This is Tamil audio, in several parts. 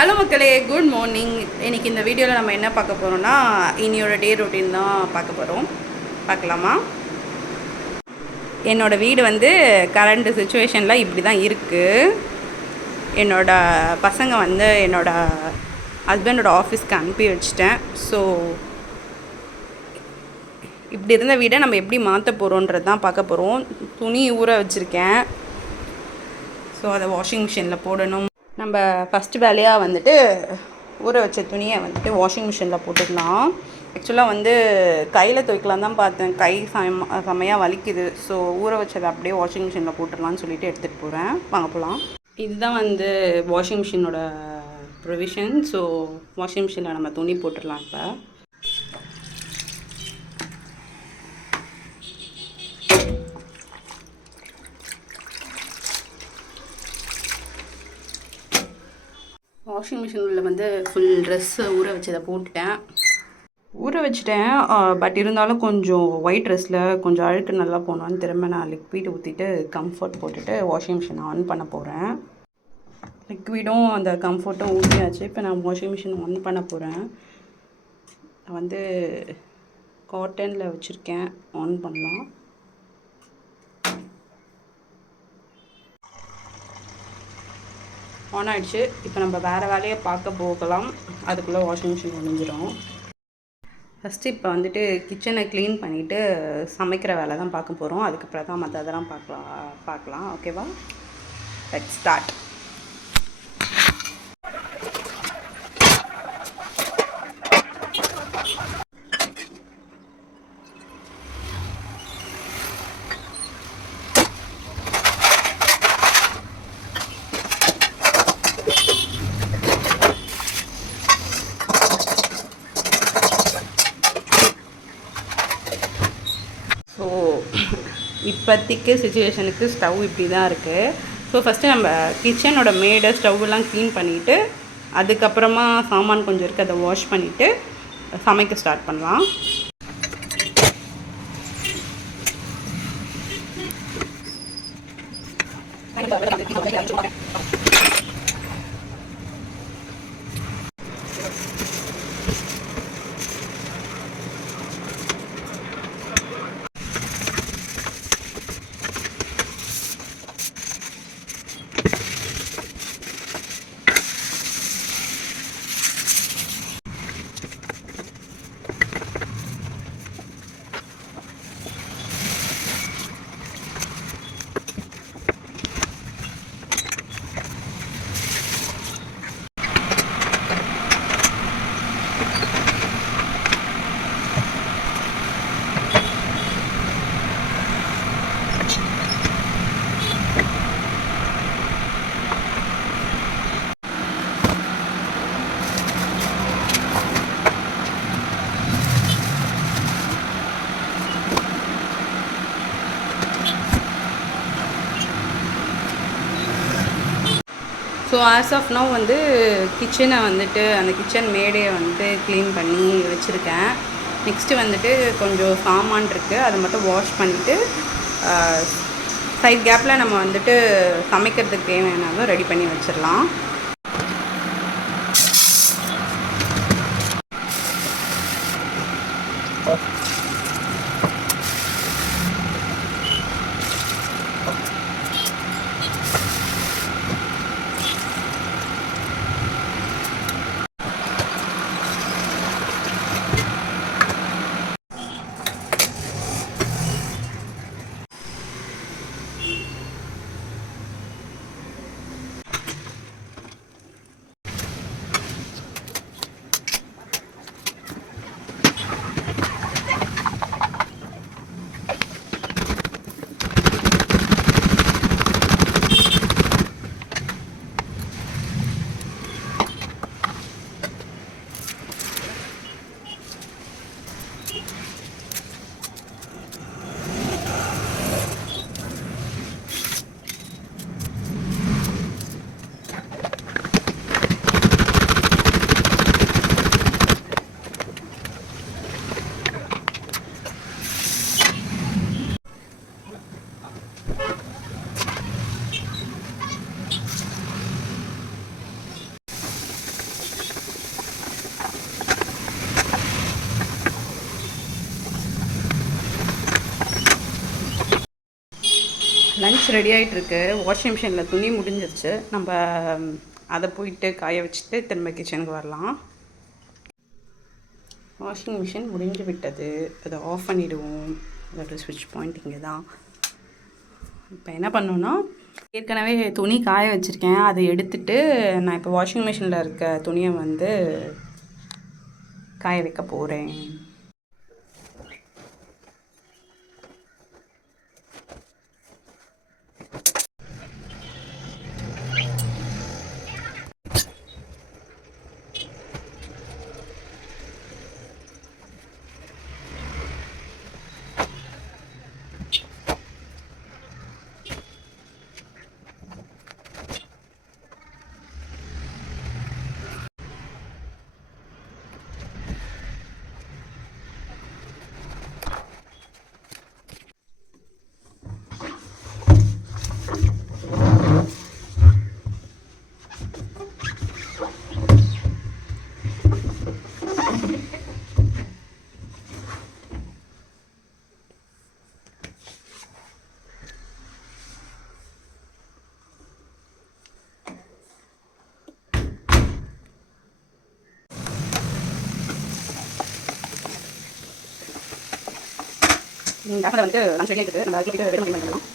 ஹலோ மக்களே, குட் மார்னிங். இன்றைக்கி இந்த வீடியோவில் நம்ம என்ன பார்க்க போகிறோம்னா, இனியோட டே ரொட்டீன் தான் பார்க்க போகிறோம். பார்க்கலாமா? என்னோடய வீடு வந்து கரண்ட் சுச்சுவேஷனில் இப்படி தான் இருக்குது. என்னோடய பசங்க வந்து என்னோடய ஹஸ்பண்டோட ஆஃபீஸ்க்கு அனுப்பி வச்சிட்டேன். ஸோ இப்படி இருந்த வீடை நம்ம எப்படி மாற்ற போகிறோன்றது தான் பார்க்க போகிறோம். துணி ஊற வச்சுருக்கேன். ஸோ அதை வாஷிங் மிஷினில் போடணும். நம்ம ஃபஸ்ட்டு வேலையாக வந்துட்டு ஊற வச்ச துணியை வந்துட்டு வாஷிங் மிஷினில் போட்டுக்கலாம். ஆக்சுவலாக வந்து கையில் துவைக்கலாம் தான் பார்த்தேன். கை செமையாக வலிக்குது. ஸோ ஊற வச்சதை அப்படியே வாஷிங் மிஷினில் போட்டுடலான்னு சொல்லிட்டு எடுத்துகிட்டு போகிறேன். வாங்க போகலாம். இதுதான் வந்து வாஷிங் மிஷினோட ப்ரொவிஷன். ஸோ வாஷிங் மிஷினில் நம்ம துணி போட்டுடலாம். இப்போ வாஷிங் மிஷினில் வந்து ஃபுல் ட்ரெஸ்ஸு ஊற வச்சதை ஊற வச்சுட்டேன். பட் இருந்தாலும் கொஞ்சம் ஒயிட் ட்ரெஸ்ஸில் கொஞ்சம் அழுக்கு நல்லா போகணுன்னு திரும்ப நான் லிக்விட் ஊற்றிட்டு கம்ஃபர்ட் போட்டுட்டு வாஷிங் மிஷின் ஆன் பண்ண போகிறேன். லிக்விடும் அந்த கம்ஃபர்ட்டும் ஊற்றியாச்சு. இப்போ நான் வாஷிங் மிஷின் ஆன் பண்ண போகிறேன். வந்து காட்டனில் வச்சுருக்கேன். ஆன் பண்ணலாம். ஆன் ஆகிடுச்சு. இப்போ நம்ம வேறு வேலையை பார்க்க போகலாம். அதுக்குள்ளே வாஷிங் மிஷின் முடிஞ்சிடும். ஃபஸ்ட்டு இப்போ வந்துட்டு கிச்சனை க்ளீன் பண்ணிவிட்டு சமைக்கிற வேலை தான் பார்க்க போகிறோம். அதுக்கப்புறம் தான் மற்ற அதெல்லாம் பார்க்கலாம். ஓகேவா? Let's start. ஸோ இப்போதைக்கு சுச்சுவேஷனுக்கு ஸ்டவ் இப்படி தான் இருக்குது. ஸோ ஃபஸ்ட்டு நம்ம கிச்சனோட மேடை ஸ்டவ்வெல்லாம் க்ளீன் பண்ணிவிட்டு அதுக்கப்புறமா சாமான் கொஞ்சம் இருக்குது, அதை வாஷ் பண்ணிவிட்டு சமைக்க ஸ்டார்ட் பண்ணலாம். ஸோ ஆஸ் ஆஃப் நவ் வந்து கிச்சனை வந்துட்டு அந்த கிச்சன் மேடையை வந்துட்டு க்ளீன் பண்ணி வச்சுருக்கேன். நெக்ஸ்ட்டு வந்துட்டு கொஞ்சம் சாமான் இருக்குது, அதை மட்டும் வாஷ் பண்ணிவிட்டு சைட் கேப்பில் நம்ம வந்துட்டு சமைக்கிறதுக்கு தேவையானதும் ரெடி பண்ணி வச்சிடலாம். ரெடி ஆகிட்டுருக்கு. வாஷிங் மிஷினில் துணி முடிஞ்சிருச்சு. நம்ம அதை போயிட்டு காய வச்சுட்டு திரும்ப கிச்சனுக்கு வரலாம். வாஷிங் மிஷின் முடிஞ்சு விட்டது. அதை ஆஃப் பண்ணிவிடுவோம். அதோட ஸ்விட்ச் பாயிண்ட் இங்கே தான். இப்போ என்ன பண்ணோன்னா, ஏற்கனவே துணி காய வச்சுருக்கேன். அதை எடுத்துகிட்டு நான் இப்போ வாஷிங் மிஷினில் இருக்க துணியை வந்து காய வைக்க போகிறேன். டேஃபில் வந்து லஞ்ச் ரெடி ஆகிட்டு நம்ம அதுக்கு போய்ட்டு ரெடி பண்ணிக்கலாம்.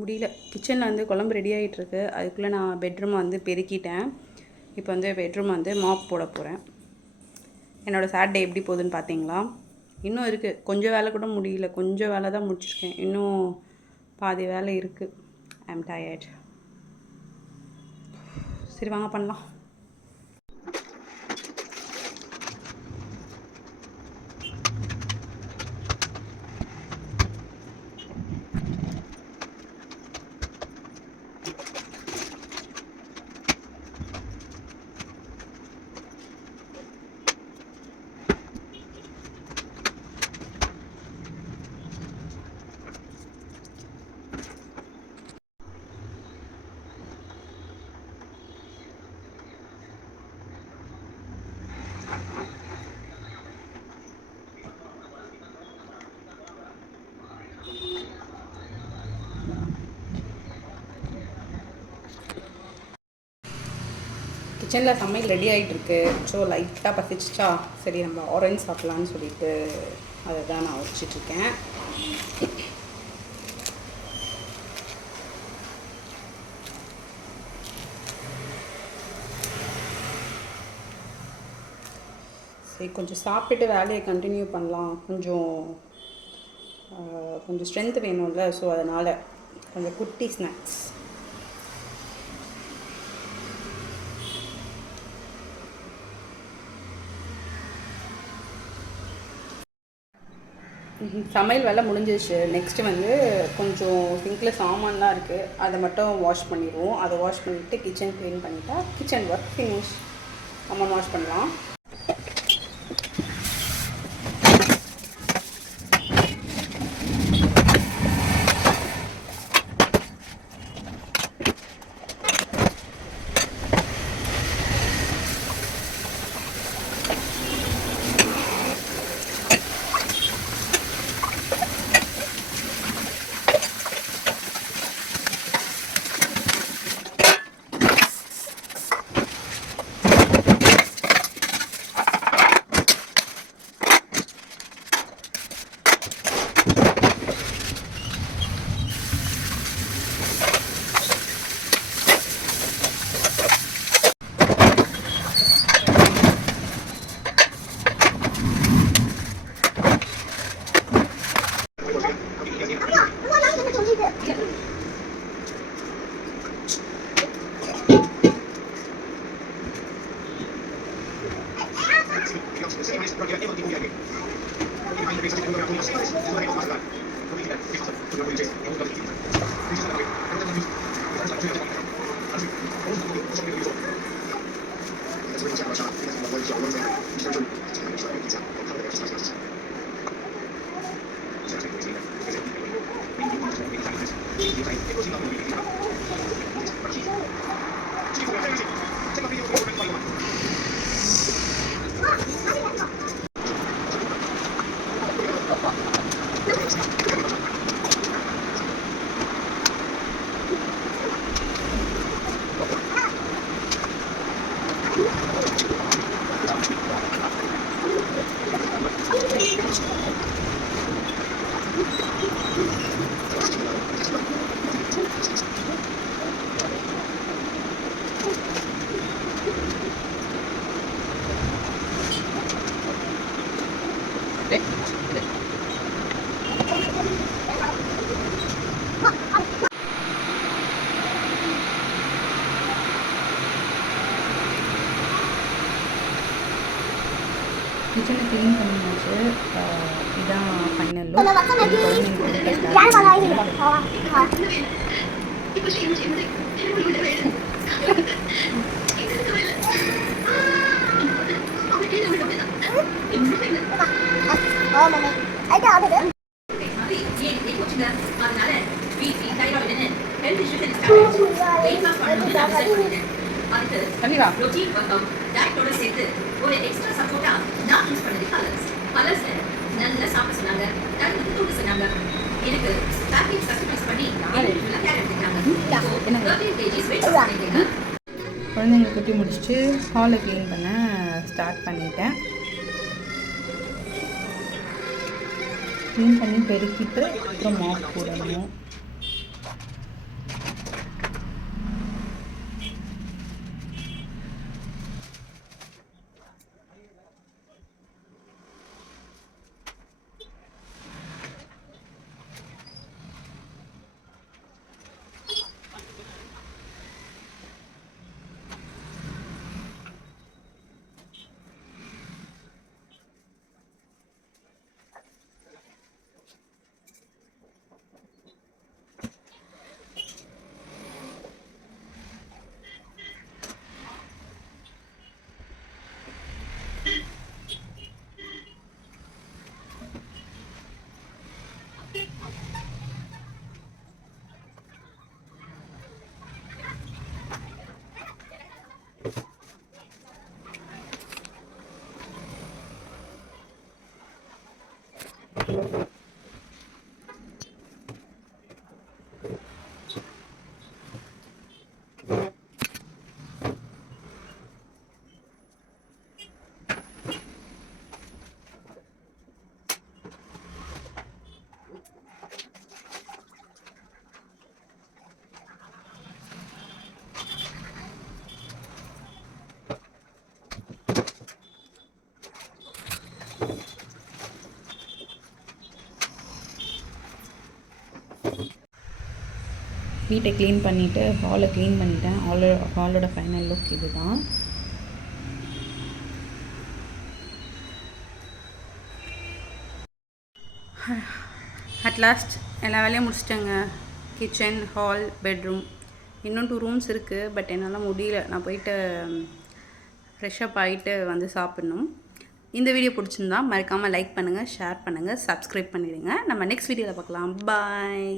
முடியல. கிச்சனில் வந்து குழம்பு ரெடி ஆகிட்டுருக்கு. அதுக்குள்ளே நான் பெட்ரூமை வந்து பெருக்கிட்டேன். இப்போ வந்து பெட்ரூம் வந்து மாப் போட போகிறேன். என்னோடய சாட்டர்டே எப்படி போகுதுன்னு பார்த்தீங்களா? இன்னும் இருக்குது. கொஞ்சம் வேலை கூட முடியல. கொஞ்சம் வேலை தான் முடிச்சிருக்கேன். இன்னும் பாதி வேலை இருக்குது. ஐ ஆம் டயர்ட். சரி வாங்க பண்ணலாம். கிச்சனில் சமையல் ரெடி ஆகிட்டுருக்கு. ஸோ லைட்டாக பசிச்சிச்சா, சரி நம்ம ஆரஞ்ச் சாப்பிட்லான்னு சொல்லிட்டு அதை தான் நான் வச்சிட்ருக்கேன். சரி கொஞ்சம் சாப்பிட்டுட்டு வேலையை கண்டினியூ பண்ணலாம். கொஞ்சம் ஸ்ட்ரென்த் வேணும்ல, ஸோ அதனால் கொஞ்சம் குட்டி ஸ்நாக்ஸ். சமையல் வேலை முடிஞ்சிச்சு. நெக்ஸ்ட்டு வந்து கொஞ்சம் சிங்கில் சாமான்லாம் இருக்குது. அதை மட்டும் வாஷ் பண்ணிடுவோம். அதை வாஷ் பண்ணிவிட்டு கிச்சன் க்ளீன் பண்ணிட்டா கிச்சன் ஒர்க் ஃபினிஷ். சாமான் வாஷ் பண்ணலாம். கிச்சனை க்ளீன் பண்ணியாச்சு. இதான் ஃபைனல் லுக். குழந்தைங்களுக்கு கண்டிப்பா டயட்டோட சேர்த்து ஒரு எக்ஸ்ட்ரா சப்போர்ட்டா நான் யூஸ் பண்ணது கலர்ஸ் நல்லா சாப்பிட சொன்னாங்க. டைம் தூக்க சொன்னாங்க. எனக்கு பேக்கேஜ் கஸ்டமைஸ் பண்ணி ஃபுல்லா கேர் எடுத்துட்டாங்க. என்ன 13 பேஜஸ் வெயிட் பண்ணிட்டீங்க. குழந்தைங்களை குட்டி முடிச்சுட்டு ஹாலை க்ளீன் பண்ண ஸ்டார்ட் பண்ணிட்டேன். க்ளீன் பண்ணி பெருக்கிட்டு அப்புறம் மாப் போடணும். வீட்டை க்ளீன் பண்ணிவிட்டு ஹாலை க்ளீன் பண்ணிட்டேன். ஹாலோட ஃபைனல் லுக் இது தான். அட் லாஸ்ட் எல்லா வேலையும் முடிச்சிட்டேங்க. கிச்சன், ஹால், பெட்ரூம், இன்னும் 2 ரூம்ஸ் இருக்குது. பட் என்னால் முடியல. நான் போயிட்டு ஃப்ரெஷ்அப் ஆகிட்டு வந்து சாப்பிட்ணும். இந்த வீடியோ பிடிச்சிருந்தா மறக்காமல் லைக் பண்ணுங்கள், ஷேர் பண்ணுங்கள், சப்ஸ்கிரைப் பண்ணிடுங்க. நம்ம நெக்ஸ்ட் வீடியோவில் பார்க்கலாம். பாய்.